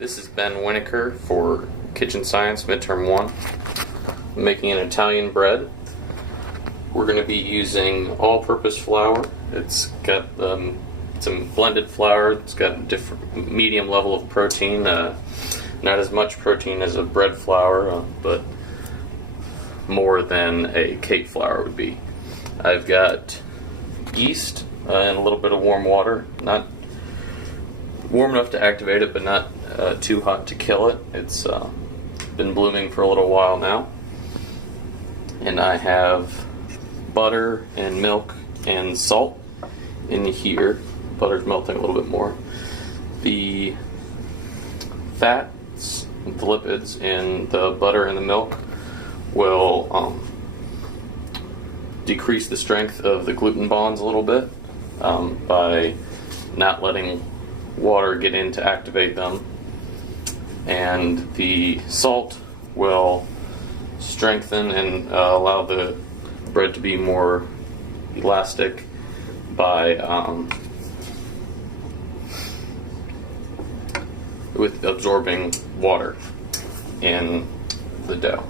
This is Ben Winokur for Kitchen Science Midterm 1. I'm making an Italian bread. We're going to be using all-purpose flour. It's got some blended flour. It's got a different medium level of protein. Not as much protein as a bread flour, but more than a cake flour would be. I've got yeast and a little bit of warm water. Not warm enough to activate it, but not too hot to kill it. It's been blooming for a little while now. And I have butter and milk and salt in here. Butter's melting a little bit more. The fats, the lipids in the butter and the milk will decrease the strength of the gluten bonds a little bit by not letting water get in to activate them. And the salt will strengthen and allow the bread to be more elastic by with absorbing water in the dough.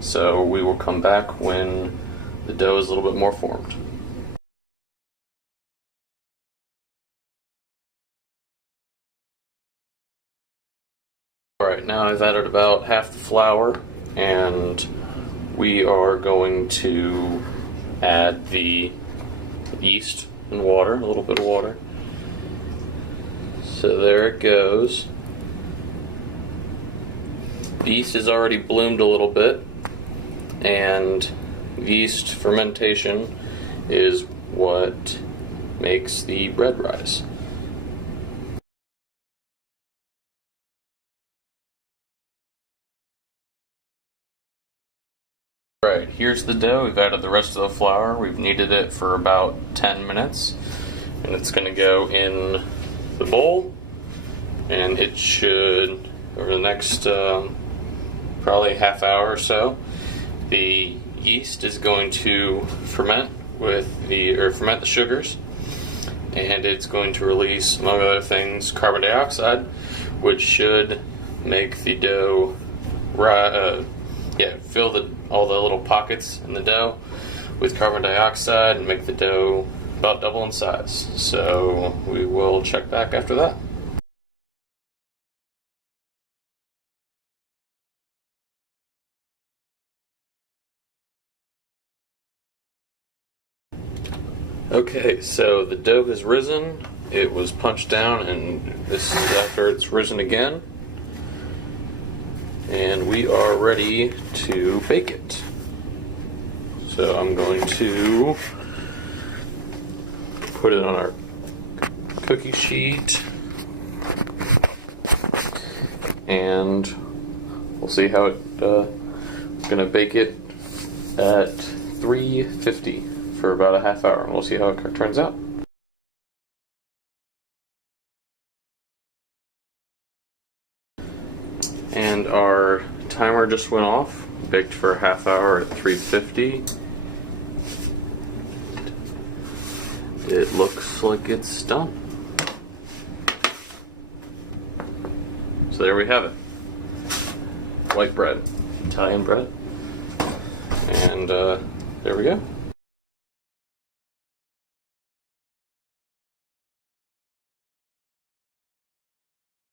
So we will come back when the dough is a little bit more formed. Alright, now I've added about half the flour, and we are going to add the yeast and water, a little bit of water. So there it goes. The yeast has already bloomed a little bit, and yeast fermentation is what makes the bread rise. Alright, here's the dough. We've added the rest of the flour. We've kneaded it for about 10 minutes. And it's going to go in the bowl. And it should, over the next probably half hour or so, the yeast is going to ferment ferment the sugars. And it's going to release, among other things, carbon dioxide, which should make the dough fill all the little pockets in the dough with carbon dioxide and make the dough about double in size. So we will check back after that. Okay, so the dough has risen. It was punched down, and this is after it's risen again. And we are ready to bake it. So I'm going to put it on our cookie sheet, and we'll see how it. I'm going to bake it at 350 for about a half hour, and we'll see how it turns out. And our timer just went off. Baked for a half hour at 350. It looks like it's done. So there we have it. White bread, Italian bread. And there we go.